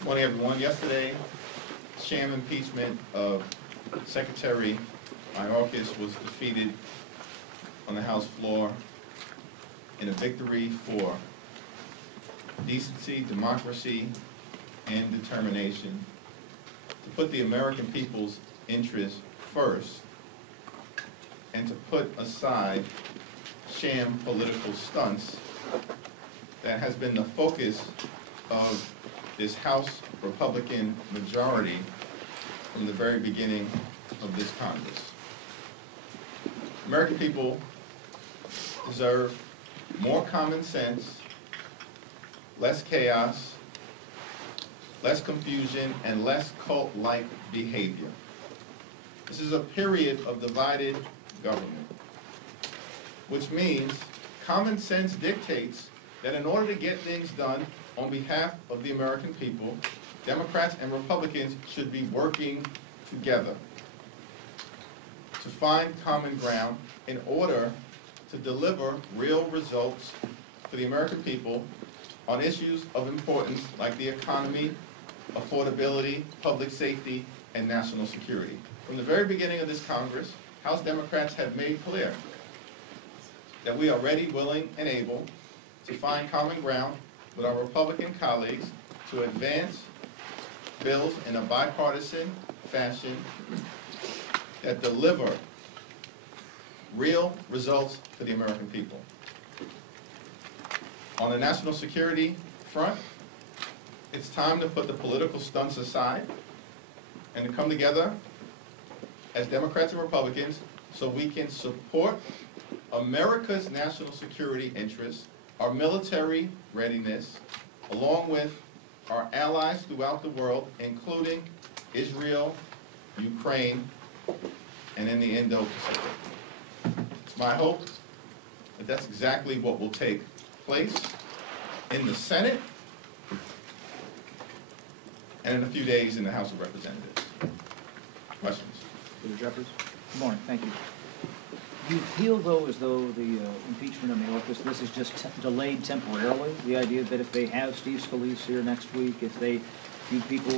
Good morning, everyone. Yesterday, sham impeachment of Secretary Mayorkas was defeated on the House floor in a victory for decency, democracy, and determination to put the American people's interests first and to put aside sham political stunts that has been the focus of this House Republican majority from the very beginning of this Congress. American people deserve more common sense, less chaos, less confusion, and less cult-like behavior. This is a period of divided government, which means common sense dictates that in order to get things done on behalf of the American people, Democrats and Republicans should be working together to find common ground in order to deliver real results for the American people on issues of importance like the economy, affordability, public safety, and national security. From the very beginning of this Congress, House Democrats have made clear that we are ready, willing, and able to find common ground with our Republican colleagues to advance bills in a bipartisan fashion that deliver real results for the American people. On the national security front, it's time to put the political stunts aside and to come together as Democrats and Republicans so we can support America's national security interests, our military readiness, along with our allies throughout the world, including Israel, Ukraine, and in the Indo-Pacific. It's my hope that that's exactly what will take place in the Senate and in a few days in the House of Representatives. Questions? Leader Jeffries. Good morning. Thank you. Do you feel, though, as though the impeachment of Mayorkas, this is just delayed temporarily? The idea that if they have Steve Scalise here next week, if few people,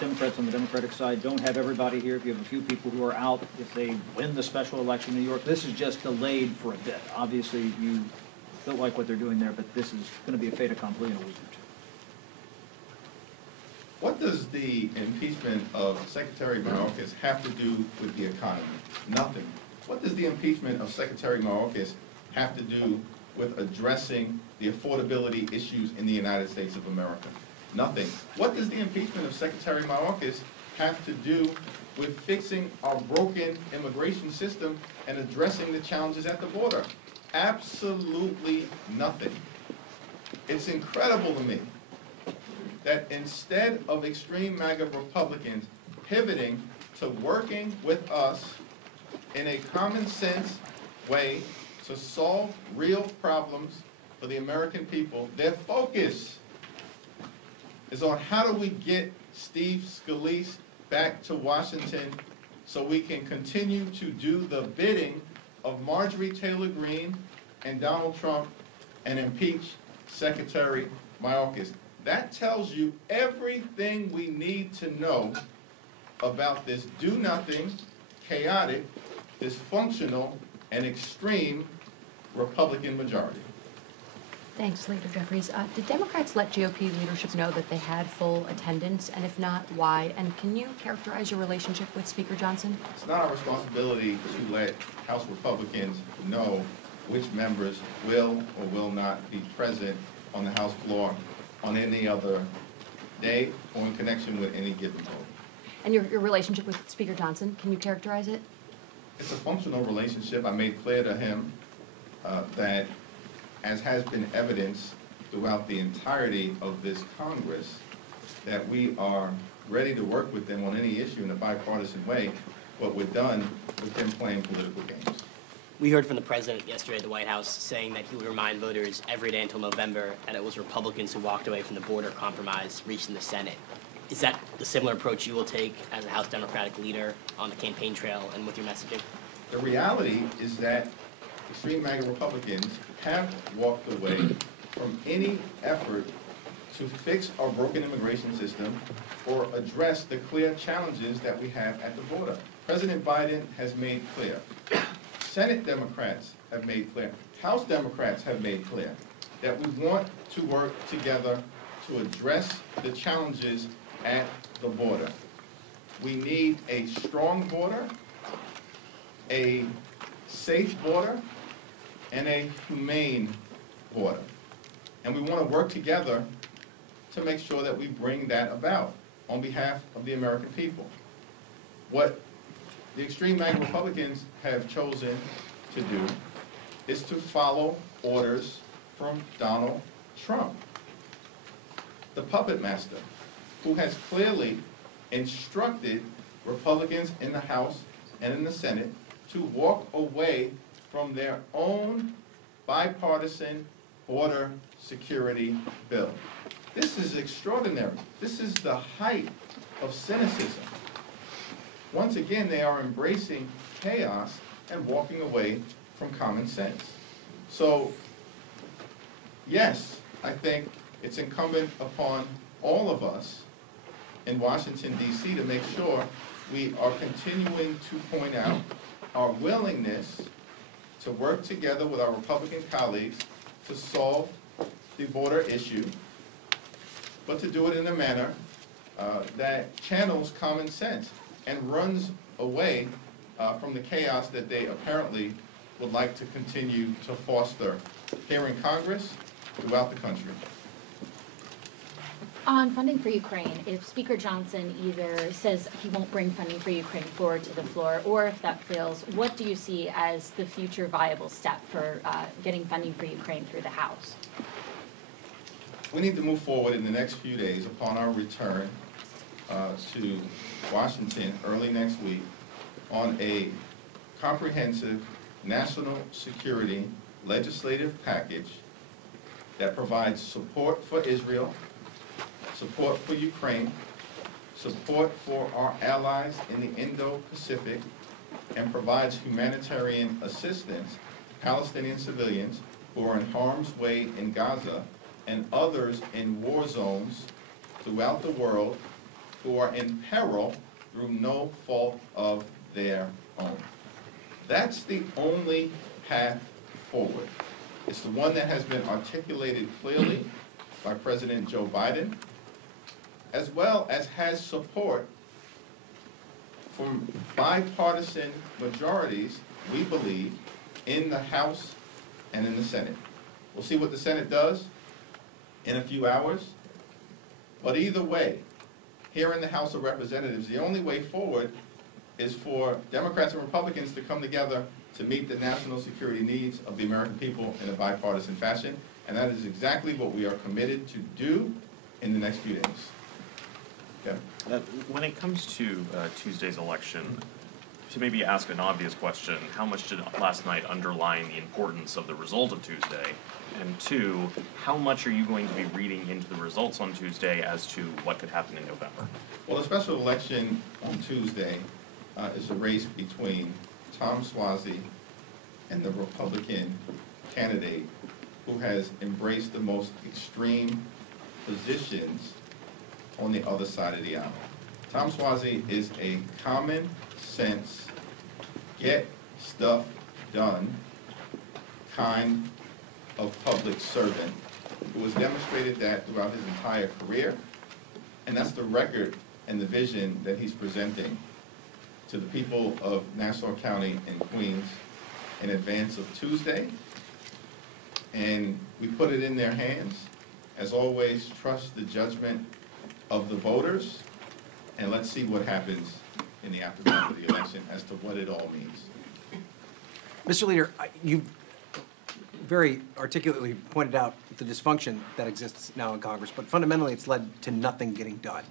Democrats on the Democratic side, don't have everybody here, if you have a few people who are out, if they win the special election in New York, this is just delayed for a bit. Obviously, you don't like what they're doing there, but this is going to be a fait accompli in a week or two. What does the impeachment of Secretary Mayorkas have to do with the economy? Nothing. What does the impeachment of Secretary Mayorkas have to do with addressing the affordability issues in the United States of America? Nothing. What does the impeachment of Secretary Mayorkas have to do with fixing our broken immigration system and addressing the challenges at the border? Absolutely nothing. It's incredible to me that instead of extreme MAGA Republicans pivoting to working with us in a common sense way to solve real problems for the American people, their focus is on how do we get Steve Scalise back to Washington so we can continue to do the bidding of Marjorie Taylor Greene and Donald Trump and impeach Secretary Mayorkas. That tells you everything we need to know about this do-nothing, chaotic, dysfunctional, and extreme Republican majority. Thanks, Leader Jeffries. Did Democrats let GOP leadership know that they had full attendance? And if not, why? And can you characterize your relationship with Speaker Johnson? It's not our responsibility to let House Republicans know which members will or will not be present on the House floor on any other day or in connection with any given vote. And your relationship with Speaker Johnson, can you characterize it? It's a functional relationship. I made clear to him that, as has been evidenced throughout the entirety of this Congress, that we are ready to work with them on any issue in a bipartisan way, but we're done with them playing political games. We heard from the president yesterday at the White House saying that he would remind voters every day until November that it was Republicans who walked away from the border compromise reached in the Senate. Is that the similar approach you will take as a House Democratic leader on the campaign trail and with your messaging? The reality is that extreme MAGA Republicans have walked away from any effort to fix our broken immigration system or address the clear challenges that we have at the border. President Biden has made clear. Senate Democrats have made clear. House Democrats have made clear that we want to work together to address the challenges at the border. We need a strong border, a safe border, and a humane border. And we want to work together to make sure that we bring that about on behalf of the American people. What the extreme MAGA Republicans have chosen to do is to follow orders from Donald Trump, the puppet master, who has clearly instructed Republicans in the House and in the Senate to walk away from their own bipartisan border security bill. This is extraordinary. This is the height of cynicism. Once again, they are embracing chaos and walking away from common sense. So, yes, I think it's incumbent upon all of us in Washington, D.C. to make sure we are continuing to point out our willingness to work together with our Republican colleagues to solve the border issue, but to do it in a manner that channels common sense and runs away from the chaos that they apparently would like to continue to foster here in Congress, throughout the country. On funding for Ukraine, if Speaker Johnson either says he won't bring funding for Ukraine forward to the floor, or if that fails, what do you see as the future viable step for getting funding for Ukraine through the House? We need to move forward in the next few days upon our return to Washington early next week on a comprehensive national security legislative package that provides support for Israel, support for Ukraine, support for our allies in the Indo-Pacific, and provides humanitarian assistance to Palestinian civilians who are in harm's way in Gaza and others in war zones throughout the world who are in peril through no fault of their own. That's the only path forward. It's the one that has been articulated clearly by President Joe Biden, as well as has support from bipartisan majorities, we believe, in the House and in the Senate. We'll see what the Senate does in a few hours. But either way, here in the House of Representatives, the only way forward is for Democrats and Republicans to come together to meet the national security needs of the American people in a bipartisan fashion. And that is exactly what we are committed to do in the next few days. Okay. When it comes to Tuesday's election, to maybe ask an obvious question, how much did last night underline the importance of the result of Tuesday? And two, how much are you going to be reading into the results on Tuesday as to what could happen in November? Well, the special election on Tuesday is a race between Tom Suozzi and the Republican candidate who has embraced the most extreme positions on the other side of the aisle. Tom Suozzi is a common sense, get stuff done kind of public servant who has demonstrated that throughout his entire career, and that's the record and the vision that he's presenting to the people of Nassau County and Queens in advance of Tuesday. And we put it in their hands. As always, trust the judgment of the voters, and let's see what happens in the aftermath of the election as to what it all means. Mr. Leader, you very articulately pointed out the dysfunction that exists now in Congress, but fundamentally it's led to nothing getting done.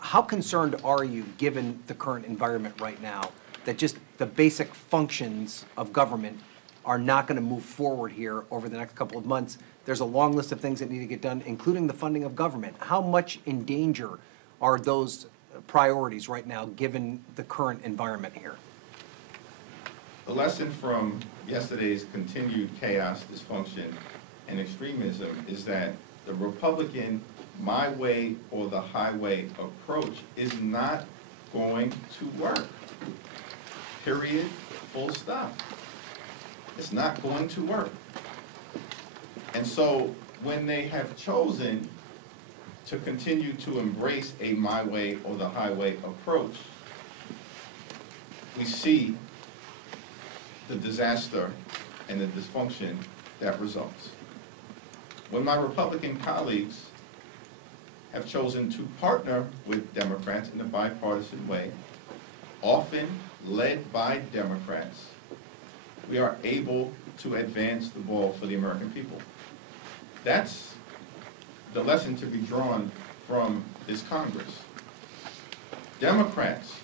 How concerned are you, given the current environment right now, that just the basic functions of government are not going to move forward here over the next couple of months? There's a long list of things that need to get done, including the funding of government. How much in danger are those priorities right now, given the current environment here? The lesson from yesterday's continued chaos, dysfunction, and extremism is that the Republican my way or the highway approach is not going to work. Period, full stop. It's not going to work. And so when they have chosen to continue to embrace a my way or the highway approach, we see the disaster and the dysfunction that results. When my Republican colleagues have chosen to partner with Democrats in a bipartisan way, often led by Democrats, we are able to advance the ball for the American people. That's the lesson to be drawn from this Congress. Democrats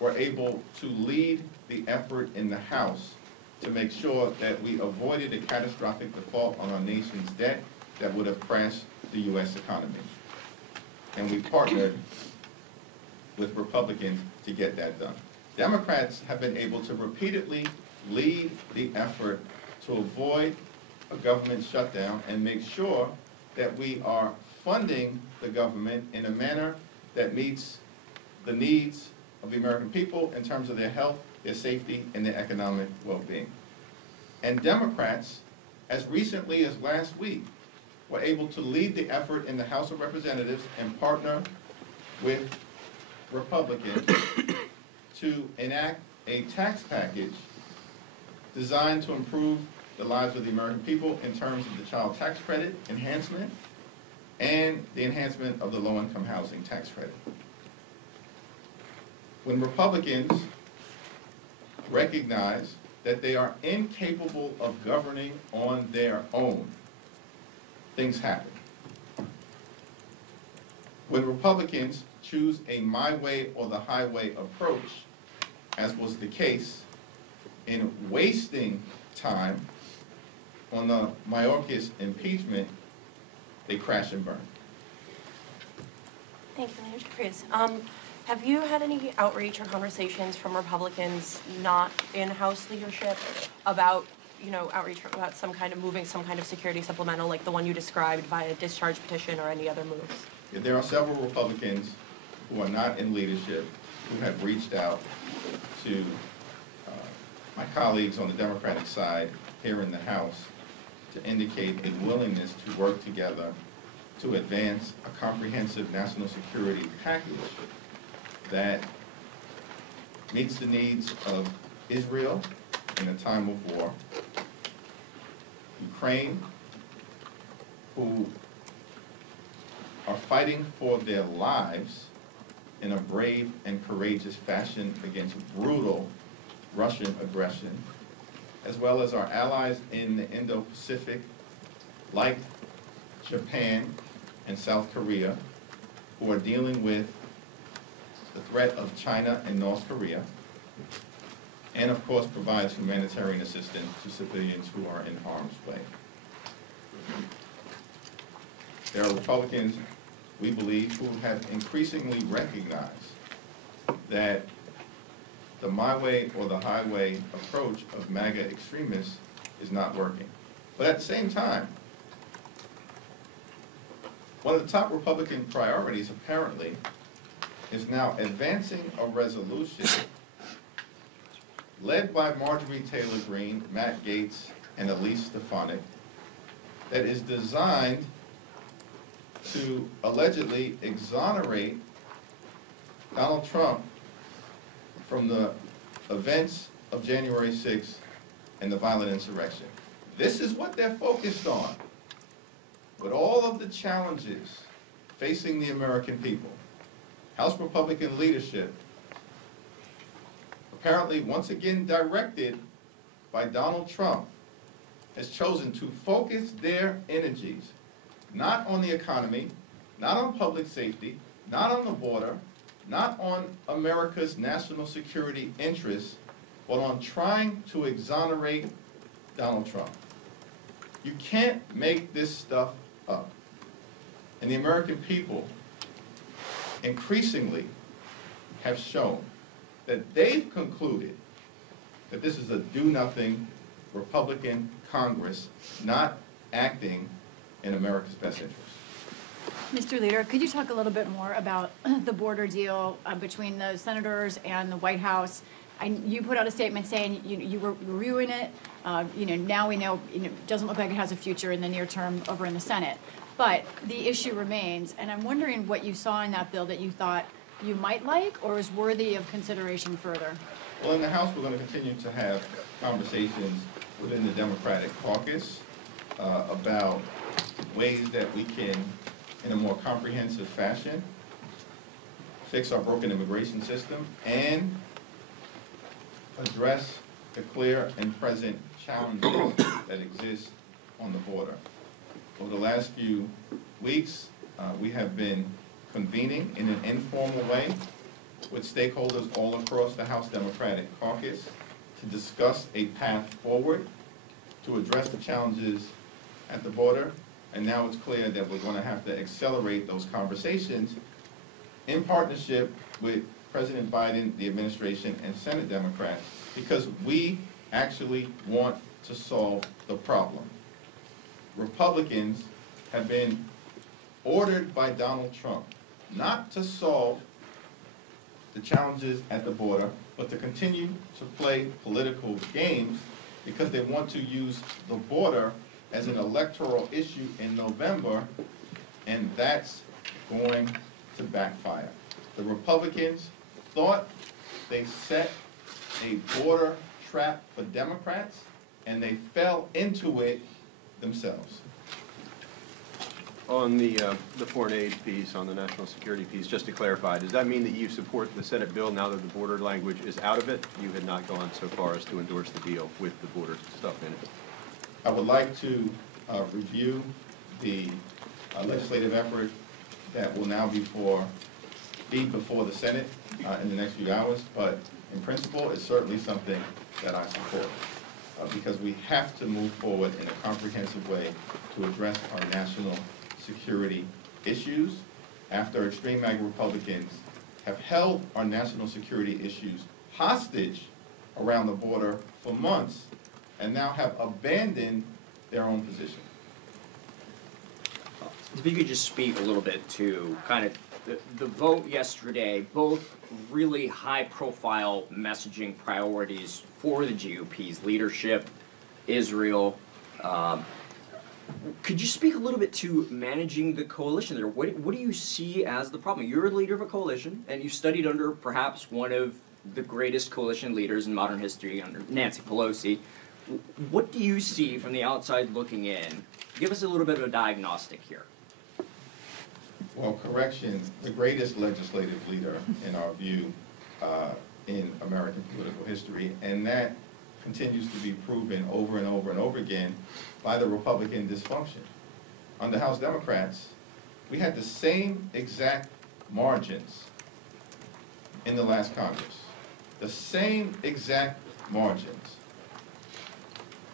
were able to lead the effort in the House to make sure that we avoided a catastrophic default on our nation's debt that would have crashed the U.S. economy. And we partnered with Republicans to get that done. Democrats have been able to repeatedly lead the effort to avoid a government shutdown and make sure that we are funding the government in a manner that meets the needs of the American people in terms of their health, their safety, and their economic well-being. And Democrats, as recently as last week, were able to lead the effort in the House of Representatives and partner with Republicans to enact a tax package designed to improve the lives of the American people in terms of the child tax credit enhancement and the enhancement of the low-income housing tax credit. When Republicans recognize that they are incapable of governing on their own, things happen. When Republicans choose a my way or the highway approach, as was the case in wasting time on the Mayorkas impeachment, they crash and burn. Thank you, Leader Jeffries. Have you had any outreach or conversations from Republicans not in House leadership about, outreach about some kind of moving some kind of security supplemental like the one you described via discharge petition or any other moves? Yeah, there are several Republicans who are not in leadership who have reached out to my colleagues on the Democratic side here in the House to indicate a willingness to work together to advance a comprehensive national security package that meets the needs of Israel in a time of war, Ukraine, who are fighting for their lives in a brave and courageous fashion against brutal Russian aggression, as well as our allies in the Indo-Pacific, like Japan and South Korea, who are dealing with the threat of China and North Korea, and of course provides humanitarian assistance to civilians who are in harm's way. There are Republicans, we believe, who have increasingly recognized that the my way or the highway approach of MAGA extremists is not working. But at the same time, one of the top Republican priorities, apparently, is now advancing a resolution led by Marjorie Taylor Greene, Matt Gaetz, and Elise Stefanik that is designed to allegedly exonerate Donald Trump from the events of January 6th and the violent insurrection. This is what they're focused on. With all of the challenges facing the American people, House Republican leadership, apparently once again directed by Donald Trump, has chosen to focus their energies not on the economy, not on public safety, not on the border, not on America's national security interests, but on trying to exonerate Donald Trump. You can't make this stuff up. And the American people increasingly have shown that they've concluded that this is a do-nothing Republican Congress not acting in America's best interest. Mr. Leader, could you talk a little bit more about the border deal between the senators and the White House? You put out a statement saying you were reviewing it. Now we know it doesn't look like it has a future in the near term over in the Senate. But the issue remains, and I'm wondering what you saw in that bill that you thought you might like or is worthy of consideration further. Well, in the House, we're going to continue to have conversations within the Democratic caucus about ways that we can, in a more comprehensive fashion, fix our broken immigration system and address the clear and present challenges that exist on the border. Over the last few weeks, we have been convening in an informal way with stakeholders all across the House Democratic caucus to discuss a path forward to address the challenges at the border. And now it's clear that we're going to have to accelerate those conversations in partnership with President Biden, the administration, and Senate Democrats, because we actually want to solve the problem. Republicans have been ordered by Donald Trump not to solve the challenges at the border, but to continue to play political games because they want to use the border as an electoral issue in November, and that's going to backfire. The Republicans thought they set a border trap for Democrats, and they fell into it themselves. On the foreign aid piece, on the national security piece, just to clarify, does that mean that you support the Senate bill now that the border language is out of it? You had not gone so far as to endorse the deal with the border stuff in it. I would like to review the legislative effort that will now be before the Senate in the next few hours, but in principle, it's certainly something that I support because we have to move forward in a comprehensive way to address our national security issues after extreme MAGA Republicans have held our national security issues hostage around the border for months and now have abandoned their own position. If you could just speak a little bit to kind of the vote yesterday, both really high-profile messaging priorities for the GOP's leadership, Israel. Could you speak a little bit to managing the coalition there? What do you see as the problem? You're a leader of a coalition, and you studied under perhaps one of the greatest coalition leaders in modern history, under Nancy Pelosi. What do you see from the outside looking in? Give us a little bit of a diagnostic here. Well, correction, the greatest legislative leader in our view in American political history, and that continues to be proven over and over and over again by the Republican dysfunction. Under House Democrats, we had the same exact margins in the last Congress. The same exact margins.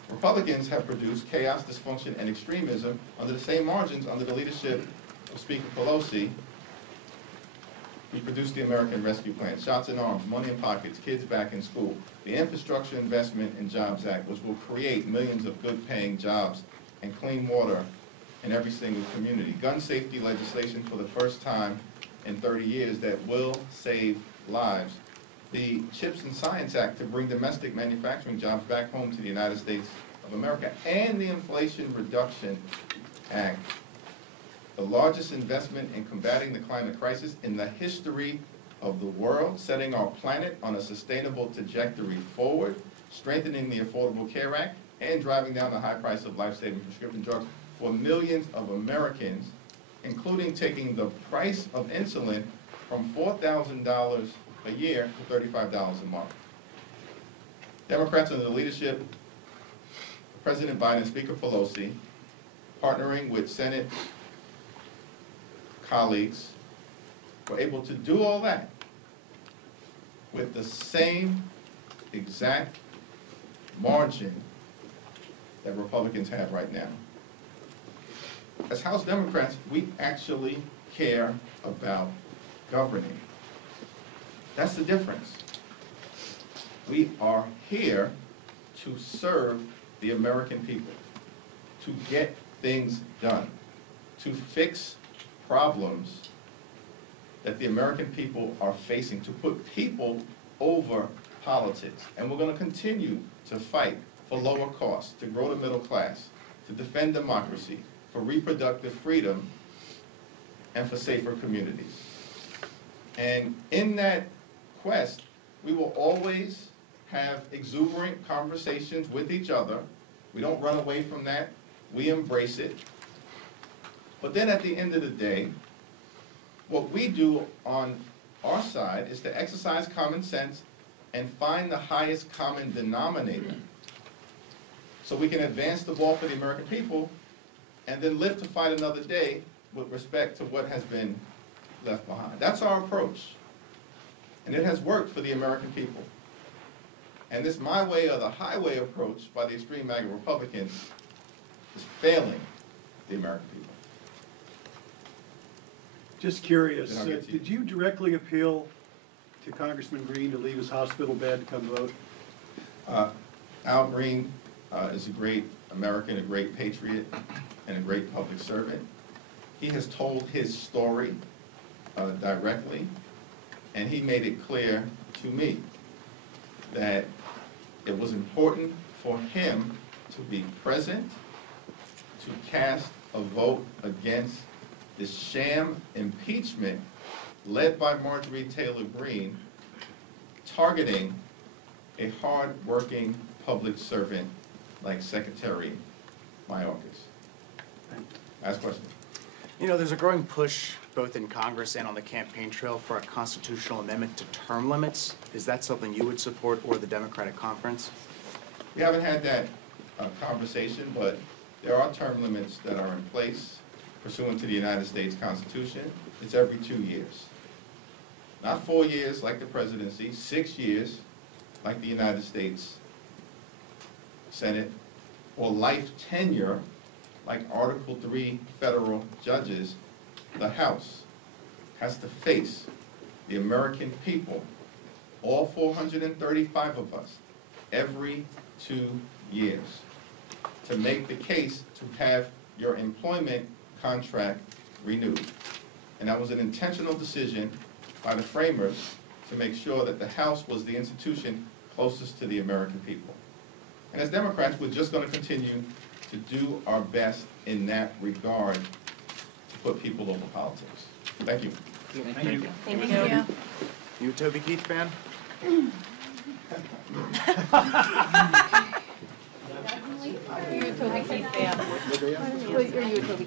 Republicans have produced chaos, dysfunction, and extremism under the same margins under the leadership of Speaker Pelosi. We produced the American Rescue Plan, shots in arms, money in pockets, kids back in school, the Infrastructure Investment and Jobs Act, which will create millions of good-paying jobs and clean water in every single community. Gun safety legislation for the first time in 30 years that will save lives. The CHIPS and Science Act to bring domestic manufacturing jobs back home to the United States of America. And the Inflation Reduction Act, the largest investment in combating the climate crisis in the history of the world, setting our planet on a sustainable trajectory forward, strengthening the Affordable Care Act, and driving down the high price of life-saving prescription drugs for millions of Americans, including taking the price of insulin from $4,000 a year to $35 a month. Democrats under the leadership of President Biden and Speaker Pelosi, partnering with Senate colleagues, were able to do all that with the same exact margin that Republicans have right now. As House Democrats, we actually care about governing. That's the difference. We are here to serve the American people, to get things done, to fix problems that the American people are facing, to put people over politics. And we're going to continue to fight for lower costs, to grow the middle class, to defend democracy, for reproductive freedom, and for safer communities. And in that quest, we will always have exuberant conversations with each other. We don't run away from that. We embrace it. But then at the end of the day, what we do on our side is to exercise common sense and find the highest common denominator so we can advance the ball for the American people and then live to fight another day with respect to what has been left behind. That's our approach. And it has worked for the American people. And this my way or the highway approach by the extreme MAGA Republicans is failing the American people. Just curious, Then I'll get to you. did you directly appeal to Congressman Green to leave his hospital bed to come vote? Al Green is a great American, a great patriot, and a great public servant. He has told his story directly, and he made it clear to me that it was important for him to be present, to cast a vote against this sham impeachment led by Marjorie Taylor Greene, targeting a hard-working public servant like Secretary Mayorkas. Ask questions. You know, there's a growing push both in Congress and on the campaign trail for a constitutional amendment to term limits. Is that something you would support, or the Democratic Conference? We haven't had that conversation, but there are term limits that are in place pursuant to the United States Constitution. It's every 2 years. Not 4 years like the presidency, 6 years like the United States Senate, or life tenure like Article 3 federal judges. The House has to face the American people, all 435 of us, every 2 years to make the case to have your employment contract renewed. And that was an intentional decision by the framers to make sure that the House was the institution closest to the American people. And as Democrats, we're just going to continue to do our best in that regard to put people over politics. Thank you. Thank you. Thank you. You a Toby Keith fan? Are you a Toby Keith fan? Are you a Toby